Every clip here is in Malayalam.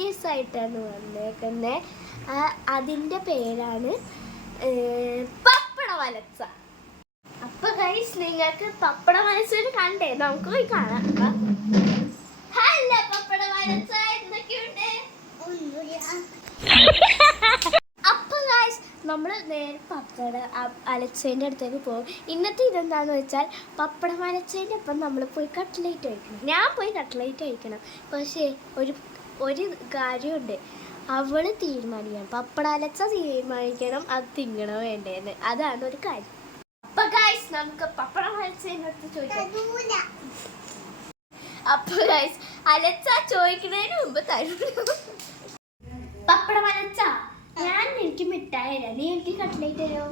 സീരിയസ് ആയിട്ടാണ് വന്നേക്കുന്നത്. അതിൻ്റെ പേരാണ് പപ്പട വലച്ച. അപ്പൊ ഗൈസ് നിങ്ങൾക്ക് പപ്പട വലച്ചത് കണ്ടേ, നമുക്ക് പോയി കാണാം. ഹലോ പപ്പട വലച്ച, എന്തൊക്കെയുണ്ട്? അപ്പൊ ഗൈസ് നമ്മൾ നേരെ പപ്പട അലച്ചതിൻ്റെ അടുത്തേക്ക് പോകും. ഇന്നത്തെ ഇതെന്താണെന്ന് വെച്ചാൽ പപ്പട അലച്ചതിൻ്റെ ഒപ്പം നമ്മൾ പോയി കട്ട്ലേറ്റ് കഴിക്കണം. ഞാൻ പോയി കട്ട്ലേറ്റ് കഴിക്കണം. പക്ഷേ ഒരു കാര്യമുണ്ട്, അവള് തീരുമാനിക്കണം. പപ്പട അലച്ച തീരുമാനിക്കണം അത് തിന്നണോ വേണ്ടേന്ന്. അതാണ് ഒരു കാര്യം. അപ്പൊ ഗൈസ് നമുക്ക് പപ്പട അലച്ചതിൻ്റെ അടുത്ത് ചോദിക്കാം. അപ്പൊ ഗൈസ് അലച്ച ചോദിക്കുന്നതിന് മുമ്പ് തരും. പപ്പട അലച്ച, ഞാൻ എനിക്ക് മിഠായി തരാം, നീ എനിക്ക് കട്ട്ലേറ്റ് തരോ?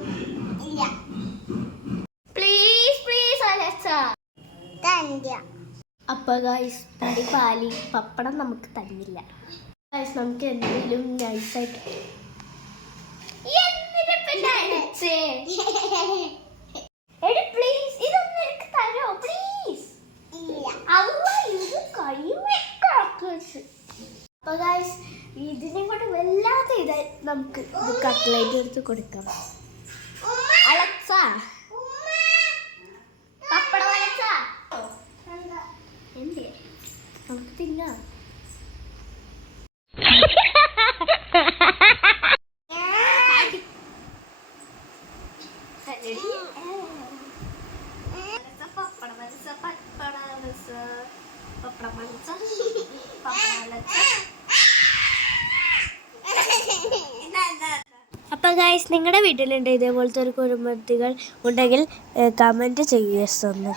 പ്ലീസ് പ്ലീസ് അലച്ച. അപ്പൊ ഗൈസ് പാലി പപ്പടം നമുക്ക് തന്നില്ല. ഗൈസ് നമുക്ക് എന്തെങ്കിലും നൈസായിട്ട് പ്ലീസ് ഇതൊന്നും എനിക്ക് തരോ പ്ലീസ്. അപ്പൊ ഗൈസ് ഇതിനെ കൊണ്ട് വല്ലാതെ ഇതായി നമുക്ക് ഇത് കട്ട്ലേറ്റ് എടുത്ത് കൊടുക്കാം. അലക്സ പപ്പട അലക്സ എന്തേ നമുക്ക് തിന്നാം. അപ്പം ഗൈസ് നിങ്ങളുടെ വീട്ടിലുണ്ട് ഇതേപോലത്തെ ഒരു കുഴിമന്തികൾ ഉണ്ടെങ്കിൽ കമൻറ്റ് ചെയ്യുക.